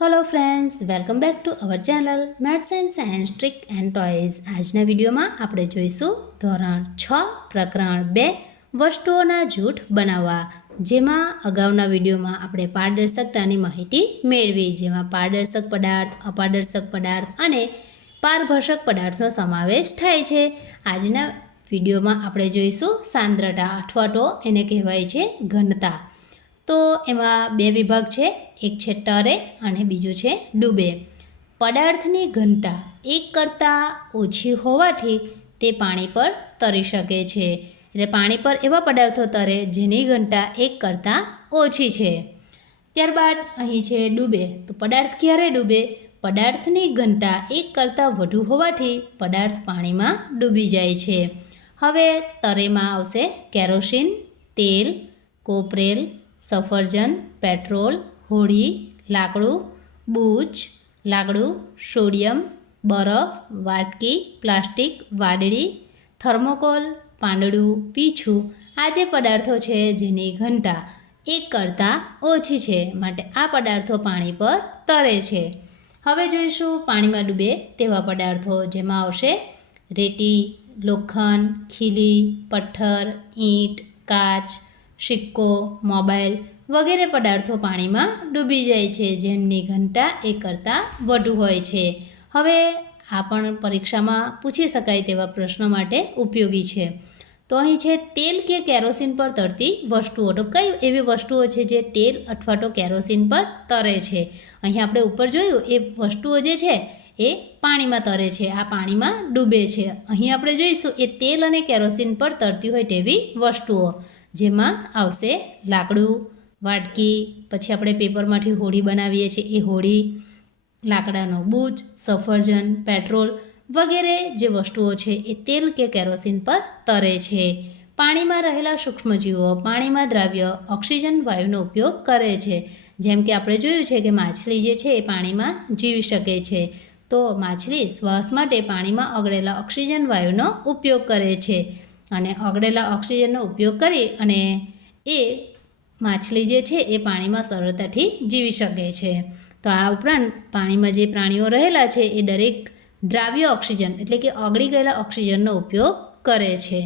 Hello friends, welcome back to our channel maths and science trick and toys. આજના વિડીયોમાં આપણે જોઈશું ધોરણ 6 પ્રકરણ 2 વસ્તુઓના જૂથ બનાવવા, જેમાં અગાઉના વિડીયોમાં આપણે પારદર્શકતાની માહિતી મેળવી, જેમાં પારદર્શક પદાર્થ, અપારદર્શક પદાર્થ અને પારભાષક પદાર્થનો સમાવેશ થાય છે। આજના વિડીયોમાં આપણે જોઈશું સાંદ્રતા અથવા તો એને કહેવાય છે ઘનતા। તો એમાં બે વિભાગ છે, એક છે તરે અને બીજું છે ડૂબે। પદાર્થની ઘનતા 1 કરતાં ઓછી હોવાથી તે પાણી પર તરી શકે છે, એટલે પાણી પર એવા પદાર્થો તરે જેની ઘનતા 1 કરતાં ઓછી છે। ત્યારબાદ અહીં છે ડૂબે। તો પદાર્થ ક્યારે ડૂબે? પદાર્થની ઘનતા 1 કરતાં વધુ હોવાથી પદાર્થ પાણીમાં ડૂબી જાય છે। હવે તરેમાં આવશે કેરોસીન, તેલ, કોપરેલ, સફરજન, પેટ્રોલ, હોળી, લાકડું, બૂચ, લાકડું, સોડિયમ, બરફ, વાટકી, પ્લાસ્ટિક, વાદળી, થર્મોકોલ, પાંદડું, પીછું, આ જે પદાર્થો છે જેની ઘનતા 1 કરતાં ઓછી છે, માટે આ પદાર્થો પાણી પર તરે છે। હવે જોઈશું પાણીમાં ડૂબે તેવા પદાર્થો, જેમાં આવશે રેતી, લોખંડ, ખીલી, પથ્થર, ઈંટ, કાચ, સિક્કો, મોબાઈલ વગેરે પદાર્થો પાણીમાં ડૂબી જાય છે, જેમની ઘનતા 1 કરતાં વધુ હોય છે। હવે આ પણ પરીક્ષામાં પૂછી શકાય તેવા પ્રશ્નો માટે ઉપયોગી છે। તો અહીં છે તેલ કે કેરોસીન પર તરતી વસ્તુઓ। તો કઈ એવી વસ્તુઓ છે જે તેલ અથવા તો કેરોસીન પર તરે છે? અહીં આપણે ઉપર જોયું એ વસ્તુઓ જે છે એ પાણીમાં તરે છે, આ પાણીમાં ડૂબે છે। અહીં આપણે જોઈશું એ તેલ અને કેરોસીન પર તરતી હોય તેવી વસ્તુઓ, જેમાં આવશે લાકડું, વાટકી, પછી આપણે પેપરમાંથી હોળી બનાવીએ છીએ એ હોળી, લાકડાનો બૂચ, સફરજન, પેટ્રોલ વગેરે જે વસ્તુઓ છે એ તેલ કે કેરોસીન પર તરે છે। પાણીમાં રહેલા સૂક્ષ્મજીવો પાણીમાં દ્રાવ્ય ઓક્સિજન વાયુનો ઉપયોગ કરે છે, જેમ કે આપણે જોયું છે કે માછલી જે છે એ પાણીમાં જીવી શકે છે। તો માછલી શ્વાસ માટે પાણીમાં ઓગળેલા ઓક્સિજન વાયુનો ઉપયોગ કરે છે, અને ઓગળેલા ઓક્સિજનનો ઉપયોગ કરી અને એ માછલી જે છે એ પાણીમાં સરળતાથી જીવી શકે છે। તો આ ઉપરાંત પાણીમાં જે પ્રાણીઓ રહેલા છે એ દરેક દ્રાવ્ય ઓક્સિજન એટલે કે ઓગળી ગયેલા ઓક્સિજનનો ઉપયોગ કરે છે।